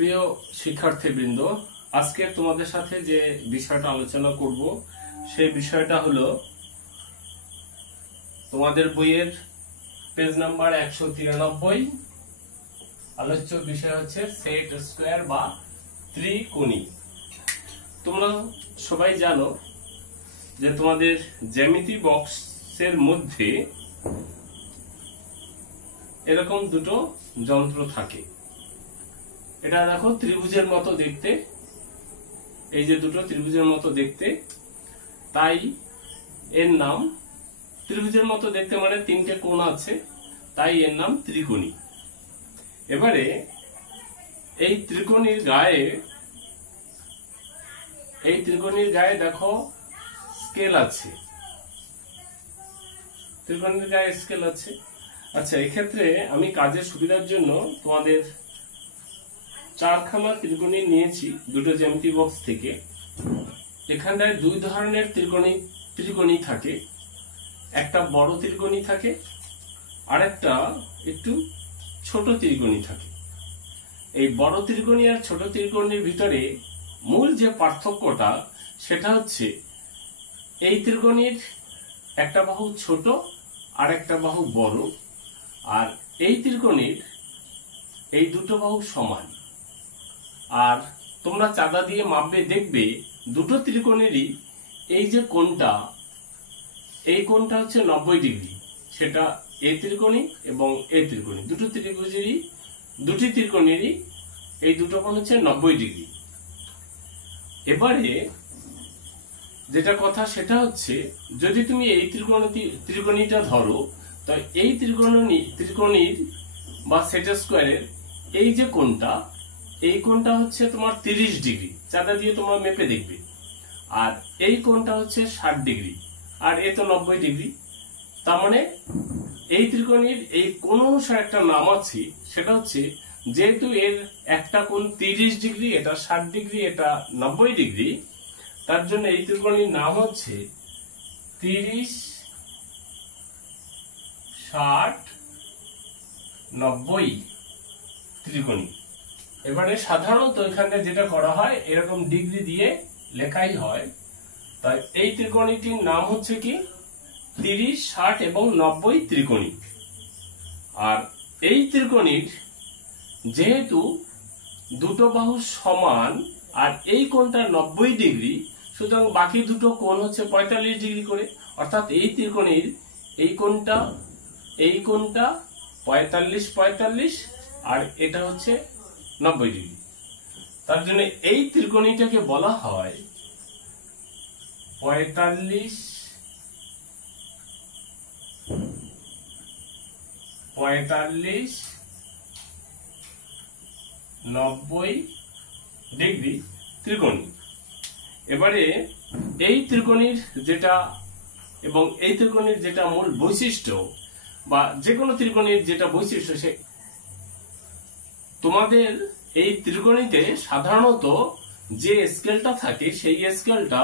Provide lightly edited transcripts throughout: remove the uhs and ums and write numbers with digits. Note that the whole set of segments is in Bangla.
প্রিয় শিক্ষার্থীবৃন্দ, আজকে তোমাদের সাথে যে বিষয়টা আলোচনা করব সেই বিষয়টা হলো তোমাদের বইয়ের পেজ নাম্বার 193। আলোচ্য বিষয় হচ্ছে সেট স্কয়ার বা ত্রিকোণী। তোমরা সবাই জানো যে তোমাদের জ্যামিতি বক্সের মধ্যে এরকম দুটো যন্ত্র থাকে। এটা দেখো ত্রিভুজের মতো দেখতে, এই যে দুটো ত্রিভুজের মতো দেখতে, তাই এর নাম ত্রিভুজের মতো দেখতে, মানে তিনটে কোণ আছে, তাই এর নাম ত্রিকোণী। এবারে এই ত্রিকোণীর গায়ে দেখো স্কেল আছে, ত্রিকোণীর গায়ে স্কেল আছে। আচ্ছা, এক্ষেত্রে আমি কাজের সুবিধার জন্য তোমাদের চারখানা ত্রিকোণী নিয়েছি দুটো জ্যামিতি বক্স থেকে। এখানটায় দুই ধরনের ত্রিকোণী থাকে, একটা বড় ত্রিকোণী থাকে আর একটা একটু ছোট ত্রিকোণী থাকে। এই বড় ত্রিকোণী আর ছোট ত্রিকোণীর ভিতরে মূল যে পার্থক্যটা সেটা হচ্ছে এই ত্রিকোণীর একটা বাহু ছোট আর একটা বাহু বড়, আর এই ত্রিকোণীর এই দুটো বাহু সমান। আর তোমরা চাঁদা দিয়ে মাপবে, দেখবে দুটো ত্রিকোণেরই এই যে কোণটা, এই কোণটা হচ্ছে 90 ডিগ্রি। সেটা এই ত্রিকোণী এবং এই ত্রিকোণী, দুটি ত্রিকোণেরই এই দুটো কোণ হচ্ছে 90 ডিগ্রি। এবারে যেটা কথা সেটা হচ্ছে, যদি তুমি এই ত্রিকোণীটা ধরো, তো এই ত্রিকোণীর বা সেট স্কয়ারের এই যে কোণটা, এই কোণটা হচ্ছে তোমার 30 ডিগ্রি। চাঁদা দিয়ে তোমরা মেপে দেখবে। আর এই কোণটা হচ্ছে 60 ডিগ্রি, আর এ তো 90 ডিগ্রি। তার মানে এই ত্রিকোণীর এই কোণ অনুসারে একটা নাম আছে, সেটা হচ্ছে যেহেতু এর একটা কোণ 30 ডিগ্রি, এটা 60 ডিগ্রি, এটা 90 ডিগ্রি, তার জন্য এই ত্রিকোণীর নাম হচ্ছে 30, 60, 90 ত্রিকোণী। এবারে সাধারণত এখানে যেটা করা হয়, এরকম ডিগ্রি দিয়ে লেখাই হয়। তাই এই ত্রিকোণীটির নাম হচ্ছে কি 30, 60 এবং 90 ত্রিকোণী। আর এই ত্রিকোণীর যেহেতু দুটো বাহু সমান আর এই কোণটা 90 ডিগ্রি, সুতরাং বাকি দুটো কোণ হচ্ছে 45 ডিগ্রি করে। অর্থাৎ এই ত্রিকোণীর এই কোণটা 45, আর এটা হচ্ছে 90 ডিগ্রি। তার জন্য এই ত্রিকোণীটাকে বলা হয় 45, 90 ডিগ্রি ত্রিকোণী। এবারে এই ত্রিকোণীর যেটা এবং এই ত্রিকোণীর যেটা মূল বৈশিষ্ট্য, বা যে কোনো ত্রিকোণীর যেটা বৈশিষ্ট্য, সে তোমাদের এই ত্রিকোণীতে সাধারণত যে স্কেলটা থাকে, সেই স্কেলটা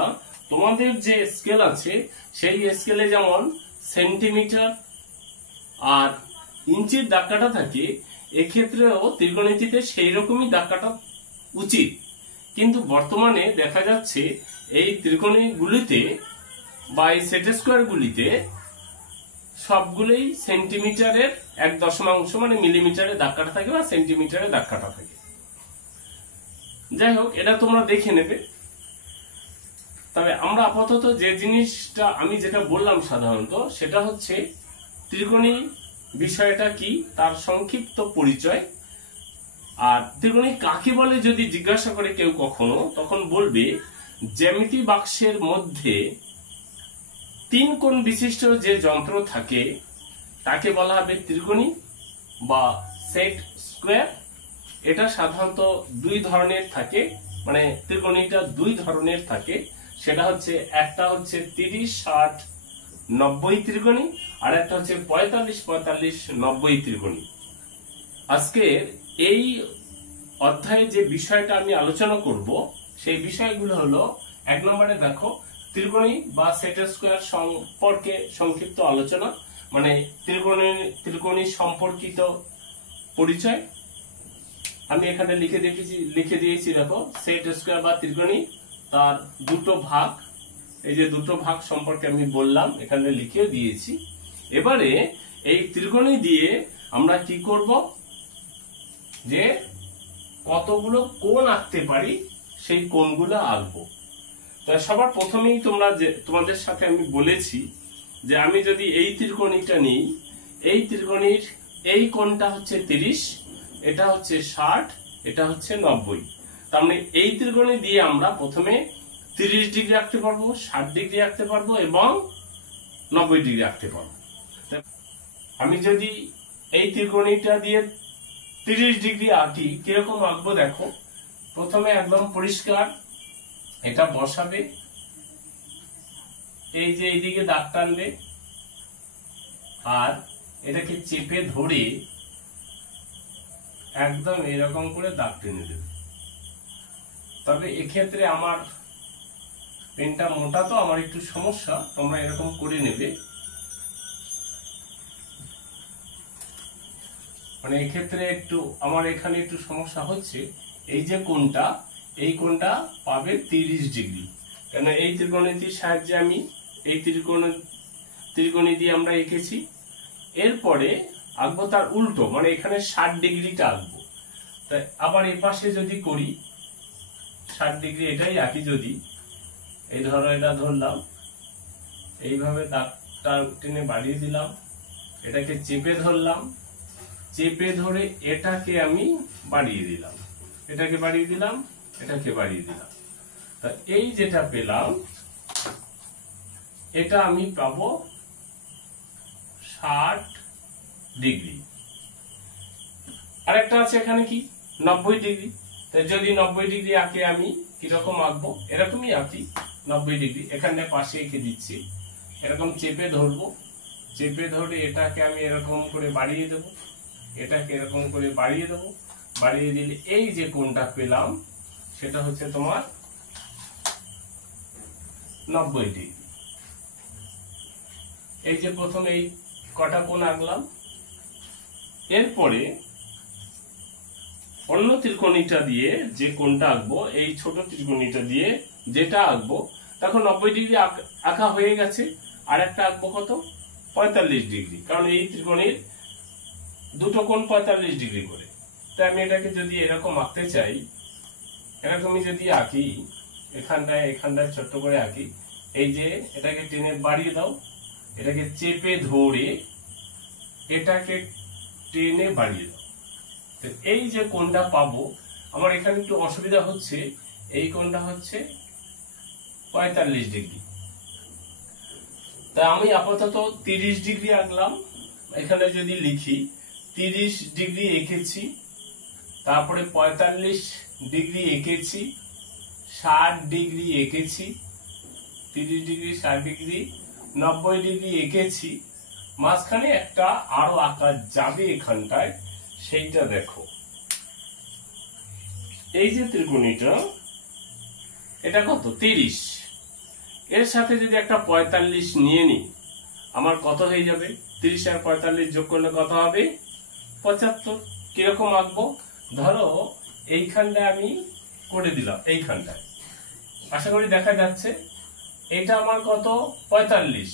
তোমাদের যে স্কেল আছে সেই স্কেলে যেমন সেন্টিমিটার আর ইঞ্চির দাগ থাকে, এক্ষেত্রেও ত্রিকোণীটিতে সেই রকমই দাগ কাটা উচিত। কিন্তু বর্তমানে দেখা যাচ্ছে এই ত্রিকোণীগুলিতে বা এই সেট স্কয়ারগুলিতে সবগুলোই সেন্টিমিটারের 1 মানে মিলিমিটারে দাগ কাটা থাকে বা সেন্টিমিটারে দাগ কাটা থাকে। যাই হোক, এটা তোমরা দেখে নেবে। তবে আমরা আপাতত যে জিনিসটা আমি যেটা বললাম সাধারণত, সেটা হচ্ছে ত্রিকোণী বিষয়টা কি তার সংক্ষিপ্ত পরিচয়। আর ত্রিকোণী কাকে বলে যদি জিজ্ঞাসা করে কেউ কখনো, তখন বলবে জ্যামিতি বাক্সের মধ্যে 3 কোণ বিশিষ্ট যে যন্ত্র থাকে তাকে বলা হবে ত্রিকোণী বা সেট স্কয়ার। এটা সাধারণত দুই ধরনের থাকে, মানে ত্রিকোণীটা দুই ধরনের থাকে। সেটা হচ্ছে, একটা হচ্ছে 30, 60, 90 ত্রিকোণী, আর একটা হচ্ছে 45, 90 ত্রিকোণী। আজকের এই অধ্যায়ে যে বিষয়টা আমি আলোচনা করব, সেই বিষয়গুলো হলো, 1 নম্বরে দেখো ত্রিকোণী বা সেট স্কয়ার সম্পর্কে সংক্ষিপ্ত আলোচনা, মানে ত্রিকোণী সম্পর্কিত পরিচয়। আমি এখানে লিখে দিয়েছি দেখো, সেট স্কয়ার বা ত্রিকোণী তার দুটো ভাগ, এই যে দুটো ভাগ সম্পর্কে আমি বললাম, এখানে লিখে দিয়েছি। এবারে এই ত্রিকোণী দিয়ে আমরা কি করব, যে কতগুলো কোণ আঁকতে পারি সেই কোণগুলো আঁকবো। তো সবার প্রথমেই তোমাদের সাথে আমি বলেছি যে আমি যদি এই ত্রিকোণীটা নিই, এই ত্রিকোণীর এই কোণটা হচ্ছে 30, এটা হচ্ছে 60, এটা হচ্ছে 90। তার মানে এই ত্রিকোণী দিয়ে আমরা প্রথমে 30 ডিগ্রি আঁকতে পারবো, 60 ডিগ্রি আঁকতে পারবো এবং 90 ডিগ্রি আঁকতে পারবো। আমি যদি এই ত্রিকোণীটা দিয়ে 30 ডিগ্রি আঁকি, কিরকম আঁকবো দেখো। প্রথমে একদম পরিষ্কার এটা বসাবে, এই যে এইদিকে দাগ টানবে আর এটাকে চেপে ধরে একদম এরকম করে দাগ টেনে দেবে। তবে এক্ষেত্রে আমার পেনটা মোটা, তো আমার একটু সমস্যা, তোমরা এরকম করে নেবে। মানে এক্ষেত্রে একটু আমার এখানে একটু সমস্যা হচ্ছে, এই যে কোণটা, এই কোণটা পাবে 30 ডিগ্রি, কেন এই ত্রিকোণীটির সাহায্যে আমি এই ত্রিকোণী দিয়ে আমরা এঁকেছি। এরপরে আঁকবো তার উল্টো, মানে এখানে 60 ডিগ্রিটা আঁকবো। তাই আবার এ পাশে যদি করি 60 ডিগ্রি, এটাই আঁকি। যদি এই ধরো এটা ধরলাম, এইভাবে দাগটা টেনে বাড়িয়ে দিলাম, এটাকে চেপে ধরলাম, চেপে ধরে এটাকে আমি বাড়িয়ে দিলাম, এটাকে বাড়িয়ে দিলাম, এটাকে বাড়িয়ে দিলাম। তা এই যেটা পেলাম, এটা আমি পাবো 60 ডিগ্রি। আরেকটা আছে এখানে কি 90 ডিগ্রি। তাই যদি 90 ডিগ্রি আঁকে আমি কিরকম আঁকবো, এরকমই আঁকি 90 ডিগ্রি। এখানে পাশে এঁকে দিচ্ছি, এরকম চেপে ধরবো, চেপে ধরে এটাকে আমি এরকম করে বাড়িয়ে দেবো, এটাকে এরকম করে বাড়িয়ে দেবো, বাড়িয়ে দিলে এই যে কোণটা পেলাম সেটা হচ্ছে তোমার 90 ডিগ্রি। এই যে প্রথম এই কটা কোণ আঁকলাম, এরপরে অন্য ত্রিকোণীটা দিয়ে যে কোণটা আঁকবো, এই ছোট ত্রিকোণীটা দিয়ে যেটা আঁকবো, তখন 90 ডিগ্রি আঁকা হয়ে গেছে। আর একটা আঁকবো কত, 45 ডিগ্রি, কারণ এই ত্রিকোণীর দুটো কোণ 45 ডিগ্রি করে। তাই আমি এটাকে যদি এরকম আঁকতে চাই, এরকমই যদি আঁকি, এখানটায় ছোট্ট করে আঁকি, এই যে এটাকে টেনে বাড়িয়ে দাও, এটাকে চেপে ধরে এটাকে টেনে বাড়িয়ে দাও। এই যে কোণটা পাবো, আমার এখানে একটু অসুবিধা হচ্ছে, এই কোণটা হচ্ছে 45 ডিগ্রি। তা আমি আপাতত 30 ডিগ্রি আঁকলাম। এখানে যদি লিখি 30 ডিগ্রি এঁকেছি, তারপরে 45 ডিগ্রি এঁকেছি, 60 ডিগ্রি এঁকেছি, 30 ডিগ্রি 60 ডিগ্রি 90 ডিগ্রি এঁকেছি। মাঝখানে একটা আরো আঁকা যাবে এখানটায়, সেইটা দেখো। এই যে ত্রিকোণীটা, এটা কত 30, এর সাথে যদি একটা 45 নিয়ে নি, আমার কত হয়ে যাবে, 30 আর 45 যোগ করলে কত হবে, 75। কিরকম আঁকবো, ধরো এইখানটায় আমি করে দিলাম, এইখানটায় আশা করি দেখা যাচ্ছে। এটা আমার কত 45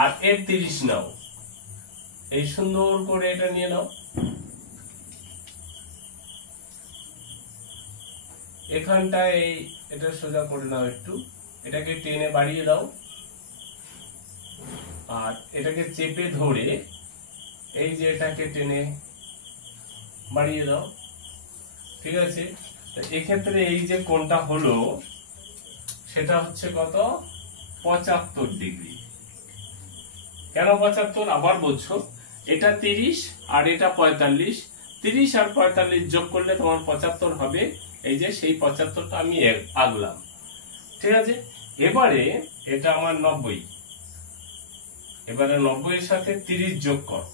আর এর 30 নাও, এই সুন্দর করে এটা নিয়ে নাও, এখানটায় এটা সোজা করে নাও, একটু এটাকে টেনে বাড়িয়ে দাও আর এটাকে চেপে ধরে এই যে এটাকে টেনে বাড়িয়ে দাও। ঠিক আছে, এক্ষেত্রে এই যে কোণটা হলো সেটা হচ্ছে কত, 75 ডিগ্রি। কেন 75, আবার বলছো, এটা 30 আর এটা 45, 30 আর 45 যোগ করলে তোমার 75 হবে। এই যে সেই 75টা আমি আঁকলাম। ঠিক আছে, এবারে এটা আমার 90, এবারে 90 এর সাথে 30 যোগ কর,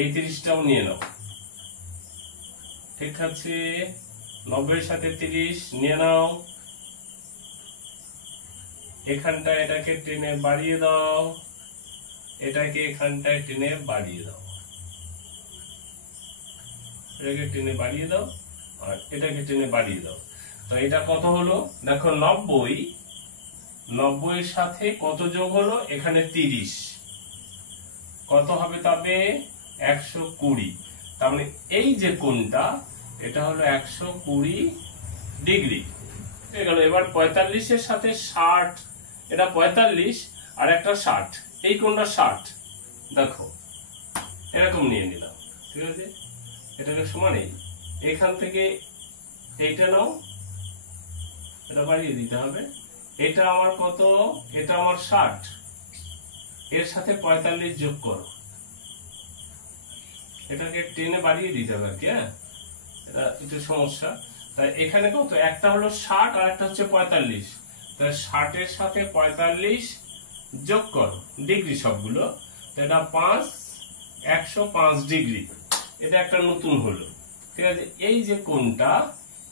এই 30টাও নিয়ে নাও। ঠিক আছে, 90 এর সাথে 30 নিয়ে নাও, এখানটায় এটাকে টেনে বাড়িয়ে দাও, এটাকে এখানটায় টেনে বাড়িয়ে দাও। এটাকে টেনে বাড়িয়ে দাও আর এটাকে টেনে বাড়িয়ে দাও। তো এটা কত হলো দেখো 90, 90 এর সাথে কত যোগ হলো এখানে 30, কত হবে তবে 120। তার মানে এই যে কোণটা এটা হলো 120 ডিগ্রি। এবার 45 এর সাথে 60, এটা 45 আর একটা 60, এই কোণটা 60। দেখো এরকম নিয়ে নিলাম, ঠিক আছে, এটাকে সমানই এখান থেকে এইটা নাও, এটা বাড়িয়ে দিতে হবে। এটা আমার কত, এটা আমার 60, এর সাথে 45 যোগ করো, এটাকে টেনে বাড়িয়ে দিতে হবে আর কি। হ্যাঁ, এটা একটু সমস্যা। তাই এখানে কত, একটা হলো 60 আর একটা হচ্ছে 45, তাই 60 এর সাথে 45 যোগ করো, ডিগ্রি সবগুলো, এটা 5, 105 ডিগ্রি। এটা একটা নতুন হলো, ঠিক আছে। এই যে কোণটা,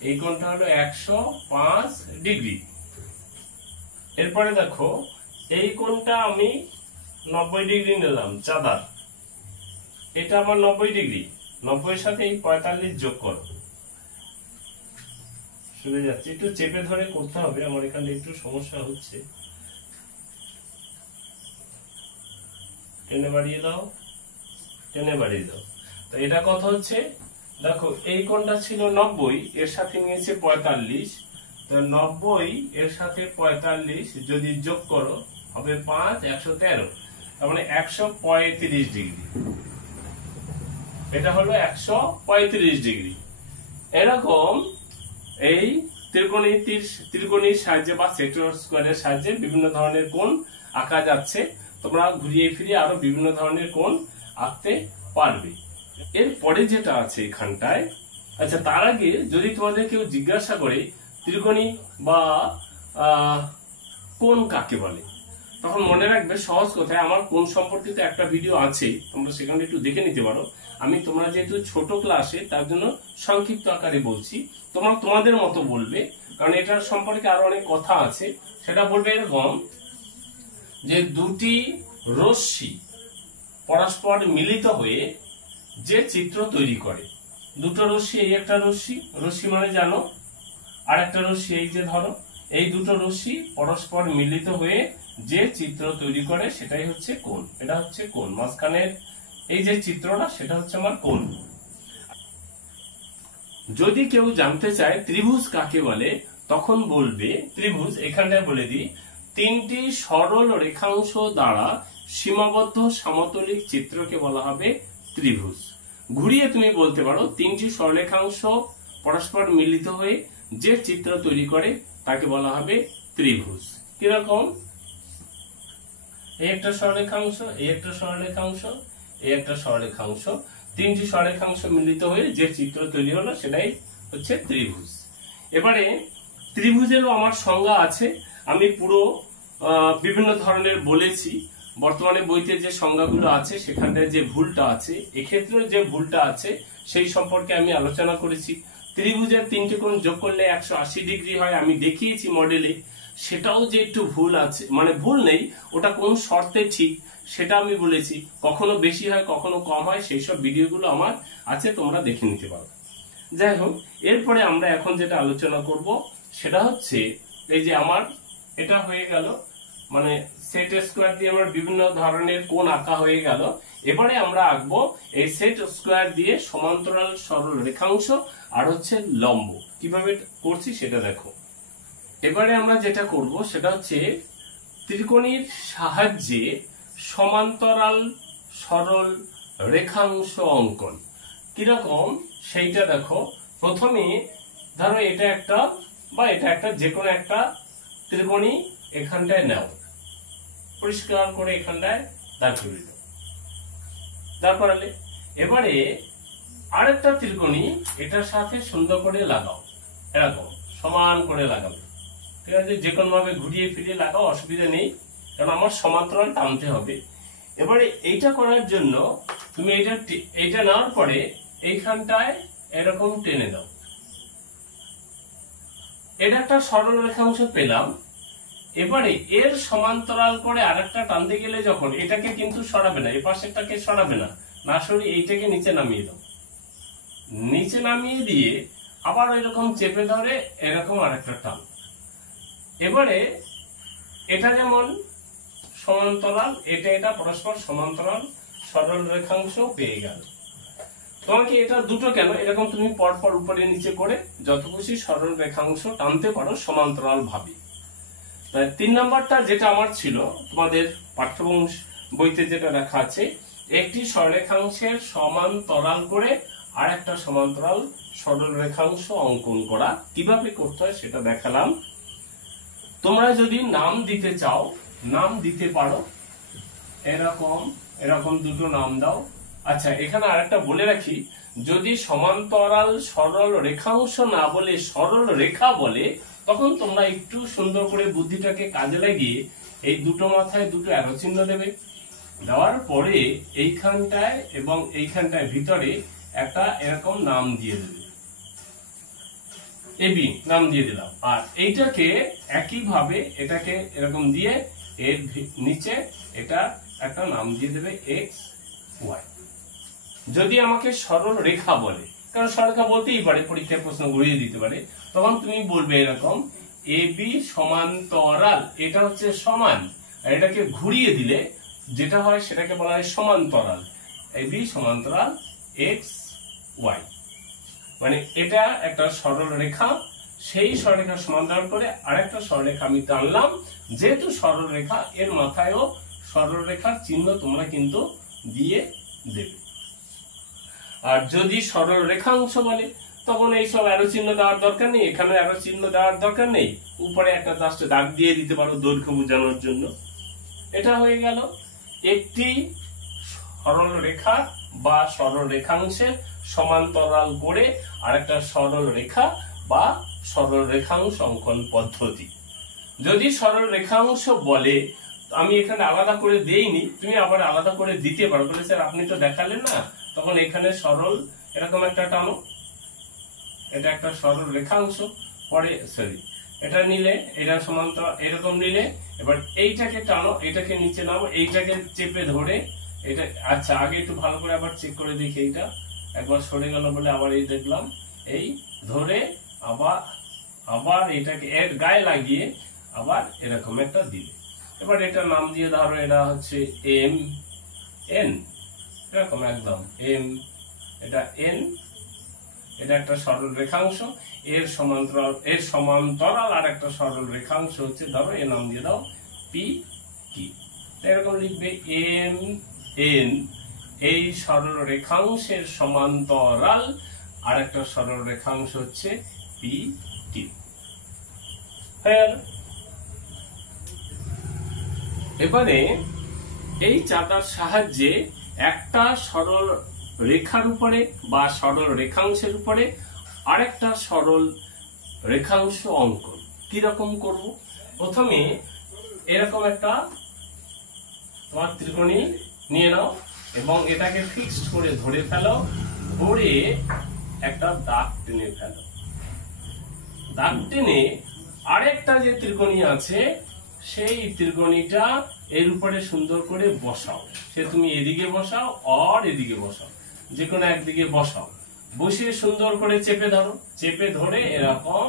এই কোণটা হলো 105 ডিগ্রি। এরপরে দেখো এই কোণটা আমি 90 ডিগ্রি নিলাম চাঁদার, এটা আমার 90 ডিগ্রি, 90 এর সাথে এই 45 যোগ করো। শুনে যাচ্ছে, একটু চেপে ধরে করতে হবে, আমার এখানে একটু সমস্যা হচ্ছে। টেনে বাড়িয়ে দাও, টেনে বাড়িয়ে দাও। তো এটা কত হচ্ছে দেখো, এই কোণটা ছিল 90, এর সাথে নিয়েছে 45, তো 90 এর সাথে 45 যদি যোগ করো হবে 5, 113, তার মানে 135 ডিগ্রি। এটা হলো 135 ডিগ্রি। এরকম এই ত্রিকোণীর সাহায্যে বা সেক্টর স্কয়ারের সাহায্যে বিভিন্ন ধরনের কোণ আঁকা যাচ্ছে। তোমরা ঘুরিয়ে ফিরিয়ে আরো বিভিন্ন ধরনের কোণ আঁকতে পারবে। এরপরে যেটা আছে এখানটায়, আচ্ছা তার আগে যদি তোমাদের কেউ জিজ্ঞাসা করে ত্রিকোণী বা কোণ কাকে বলে, তখন মনে রাখবে সহজ কথায় আমার কোণ সম্পর্কিত একটা ভিডিও আছে, তোমরা সেখানে একটু দেখে নিতে পারো। আমি তোমরা যেহেতু ছোট ক্লাসে তার জন্য সংক্ষিপ্ত আকারে বলছি, তোমরা তোমাদের মতো বলবে, কারণ এটার সম্পর্কে আরো অনেক কথা আছে। সেটা বলবে এরকম যে দুটি রশ্মি পরস্পর মিলিত হয়ে যে চিত্র তৈরি করে, দুটো রশ্মি, এই একটা রশ্মি, রশ্মি মানে জানো, আর একটা রশ্মি এই যে ধরো, এই দুটো রশ্মি পরস্পর মিলিত হয়ে যে চিত্র তৈরি করে সেটাই হচ্ছে কোণ। এটা হচ্ছে কোণ, মাঝখানের এই যে চিত্রটা সেটা হচ্ছে আমার কোণ। যদি কেউ জানতে চায় ত্রিভুজ কাকে বলে, তখন বলবে ত্রিভুজ, এখানটায় বলে দিই, তিনটি সরল রেখাংশ দ্বারা সীমাবদ্ধ সমতলিক চিত্রকে বলা হবে ত্রিভুজ। ঘুরিয়ে তুমি বলতে পারো তিনটি সরলরেখাংশ পরস্পর মিলিত হয়ে যে চিত্র তৈরি করে তাকে বলা হবে ত্রিভুজ। কিরকম, এই একটা সরলরেখাংশ, এই একটা সরলরেখাংশ, এই একটা সরলরেখাংশ, তিনটি সরলরেখাংশ মিলিত হয়ে যে চিত্র তৈরি হলো সেটাই হচ্ছে ত্রিভুজ। এবারে ত্রিভুজেরও আমার সংজ্ঞা আছে, আমি পুরো বিভিন্ন ধরনের বলেছি। বর্তমানে বইতে যে সংজ্ঞাগুলো আছে সেখানটায় যে ভুলটা আছে, এক্ষেত্রে যে ভুলটা আছে সেই সম্পর্কে আমি আলোচনা করেছি। ত্রিভুজের তিনটি কোণ যোগ করলে 180 ডিগ্রি হয়, আমি দেখিয়েছি মডেলে। সেটাও যে একটু ভুল আছে, মানে ভুল নেই, ওটা কোন শর্তে ঠিক সেটা আমি বলেছি, কখনো বেশি হয় কখনো কম হয়, সেই সব ভিডিওগুলো আমার আছে, তোমরা দেখে নিতে পারো। যাই হোক, এরপরে আমরা এখন যেটা আলোচনা করব সেটা হচ্ছে এই যে আমার এটা হয়ে গেল, মানে সেট স্কয়ার দিয়ে আমার বিভিন্ন ধরনের কোণ আঁকা হয়ে গেল। এবারে আমরা আঁকবো এই সেট স্কয়ার দিয়ে সমান্তরাল সরল রেখাংশ আর হচ্ছে লম্ব। কিভাবে করছি সেটা দেখো। এবারে আমরা যেটা করব সেটা হচ্ছে ত্রিকোণীর সাহায্যে সমান্তরাল সরল রেখাংশ অঙ্কন। কিরকম সেইটা দেখো। প্রথমে ধরো এটা একটা বা এটা একটা, যে কোনো একটা ত্রিকোণী এখানটায় নাও, পরিষ্কার করে এখানটায় দাঁড় করিয়ে দাও, দাঁড় করালে এবারে আরেকটা ত্রিকোণী এটার সাথে সুন্দর করে লাগাও, এরকম সমান করে লাগাবে, ঠিক আছে। যে কোনো ভাবে ঘুরিয়ে ফিরিয়ে লাগাও, অসুবিধা নেই, কারণ আমার সমান্তরাল টানতে হবে। এবারে এইটা করার জন্য তুমি এইটা নেওয়ার পরে এইখানটায় এরকম টেনে দাও, এটা একটা সরল রেখাংশ পেলাম। এবারে এর সমান্তরাল করে আরেকটা টানতে গেলে যখন এটাকে কিন্তু সরাবে না, এই পাশেরটাকে সরাবে না, না সরিয়ে এইটাকে নিচে নামিয়ে দাও, নিচে নামিয়ে দিয়ে আবার এরকম চেপে ধরে এরকম আরেকটা টান। এবারে এটা যেমন সমান্তরাল, এটা পরস্পর সমান্তরাল সরল রেখাংশ পেয়ে গেল। তোমাকে এটা দুটো কেন, এরকম তুমি পরপর উপরে নিচে করে যত খুশি সরল রেখাংশ টানতে পারো সমান্তরাল ভাবে। 3 নম্বরটা যেটা আমার ছিল তোমাদের পাঠ্য বইতে যেটা লেখা আছে, একটি সরলরেখাংশের সমান্তরাল করে আর একটা সমান্তরাল সরল রেখাংশ অঙ্কন করা। কিভাবে করতে হয় সেটা দেখালাম। তোমরা যদি নাম দিতে চাও নাম দিতে পারো, এরকম এরকম দুটো নাম দাও। আচ্ছা, এখানে আরেকটা বলে রাখি, যদি সমান্তরাল সরল রেখাংশ না বলে সরল রেখা বলে, তখন তোমরা একটু সুন্দর করে বুদ্ধিটাকে কাজে লাগিয়ে এই দুটো মাথায় দুটো অ্যারো চিহ্ন দেবে। দেওয়ার পরে এইখানটায় এবং এইখানটায় ভিতরে একটা এরকম নাম দিয়ে দেবে, এবি নাম দিয়ে দিলাম। আর এইটাকে একইভাবে এটাকে এরকম দিয়ে এর নিচে এটা একটা নাম দিয়ে দেবে এক্স ওয়াই। যদি আমাকে সরল রেখা বলে, কারণ সরলরেখা বলতেই পারে, পরীক্ষায় প্রশ্ন ঘুরিয়ে দিতে পারে, তখন তুমি বলবে এরকম এবি সমান্তরাল, এটা হচ্ছে সমান, আর এটাকে ঘুরিয়ে দিলে যেটা হয় সেটাকে বলা হয় সমান্তরাল, এবি সমান্তরাল এক্স ওয়াই। মানে এটা একটা সরল রেখা, সেই সরলরেখার সমান্তরাল করে আরেকটা সরলরেখা আমি টানলাম। যেহেতু সরল রেখা, এর মাথায়ও সরল রেখার চিহ্ন তোমরা কিন্তু দিয়ে দেবে। আর যদি সরল রেখাংশ বলে, তখন এইসব অ্যারো চিহ্ন দেওয়ার দরকার নেই, এখানে অ্যারো চিহ্ন দেওয়ার দরকার নেই, উপরে একটা জাস্ট দাগ দিয়ে দিতে পারো দৈর্ঘ্য বোঝানোর জন্য। এটা হয়ে গেল একটি সরল রেখা বা সরল রেখাংশের সমান্তরাল করে আরেকটা সরল রেখা বা সরল রেখাংশ অঙ্কন পদ্ধতি। যদি সরল রেখাংশ বলে, আমি এখানে আলাদা করে দেইনি, তুমি আবার আলাদা করে দিতে পারো। বলে স্যার আপনি তো দেখালেন না, তখন এখানে সরল এরকম একটা টানো, এটা একটা সরল রেখাংশ, পরে সরি এটা নিলে, এটা সমান্তরাল এরকম নিলে, এবার এইটাকে টানো, এটাকে নিচে নাও, এইটাকে চেপে ধরে এটা। আচ্ছা, আগে একটু ভালো করে আবার চেক করে দেখি, এইটা একবার সরে গেল বলে আবার এই দেখলাম, এই ধরে আবার আবার এটাকে এর গায়ে লাগিয়ে আবার এরকম একটা দিলে। এবার এটা নাম দিয়ে ধরো, এটা হচ্ছে এম এন, এরকম একদম এম, এটা এন, এটা একটা সরল রেখাংশ, এর সমান্তরাল আর একটা সরল রেখাংশ হচ্ছে, ধরো এর নাম দিয়ে দাও পি কি। এরকম লিখবে এম এন, এই সরল রেখাংশের সমান্তরাল আর একটা সরল রেখাংশ হচ্ছে পি টি। এবারে এই চাঁদার সাহায্যে একটা সরল রেখার উপরে বা সরল রেখাংশের উপরে আরেকটা সরল রেখাংশ অঙ্কন কিরকম করব। প্রথমে এরকম একটা তোমার ত্রিকোণী নিয়ে নাও এবং এটাকে ফিক্সড করে ধরে ফেলো, ধরে একটা দাগ টেনে ফেলো। দাগ টেনে আরেকটা যে ত্রিকোণী আছে সেই ত্রিকোণীটা এর উপরে সুন্দর করে বসাও। সে তুমি এদিকে বসাও আর এদিকে বসাও, যে কোনো একদিকে বসাও। বসিয়ে সুন্দর করে চেপে ধরো, চেপে ধরে এরকম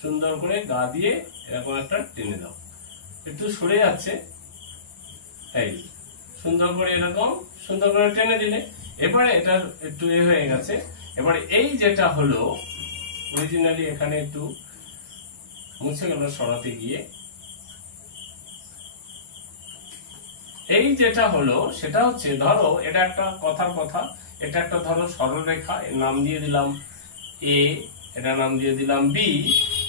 সুন্দর করে গা দিয়ে এরকম একটা টেনে দাও। একটু সরে যাচ্ছে, এই সুন্দর করে এরকম সুন্দর করে টেনে দিলে এবারে এটা একটু হয়ে গেছে। এবারে এই যেটা হলো অরিজিনালি এখানে একটু মুছে গেল সরাতে গিয়ে, এই যেটা হলো সেটা হচ্ছে, ধরো এটা একটা কথার কথা, এটা একটা ধরো সরল রেখা, এর নাম দিয়ে দিলাম এ, এটা নাম দিয়ে দিলাম বি।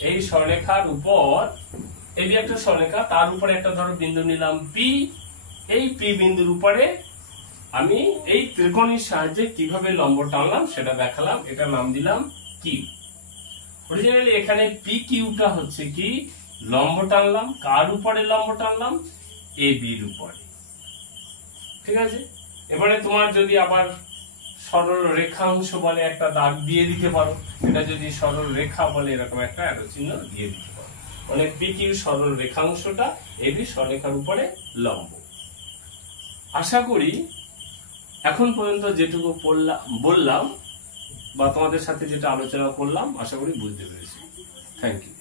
এই সরলরেখার উপর এই একটা সরলরেখা, তার উপরে একটা ধরো বিন্দু নিলাম পি। এই পি বিন্দুর উপরে আমি এই ত্রিকোণীর সাহায্যে কিভাবে লম্ব টানলাম সেটা দেখালাম, এটা নাম দিলাম কিউ। অরিজিনালি এখানে পি কিউটা হচ্ছে কি লম্ব টানলাম, কার উপরে লম্ব টানলাম? এ বির উপরে। ঠিক আছে, এবারে তোমার যদি আবার সরল রেখাংশ বলে একটা দাগ দিয়ে দিতে পারো, এটা যদি সরল রেখা বলে এরকম একটা অ্যারো চিহ্ন দিয়ে দিতে পারো। মানে পি কিউ সরল রেখাংশটা এবি সরলরেখার উপরে লম্ব। আশা করি এখন পর্যন্ত যেটুকু বললাম বা তোমাদের সাথে যেটা আলোচনা করলাম আশা করি বুঝতে পেরেছি। Thank you.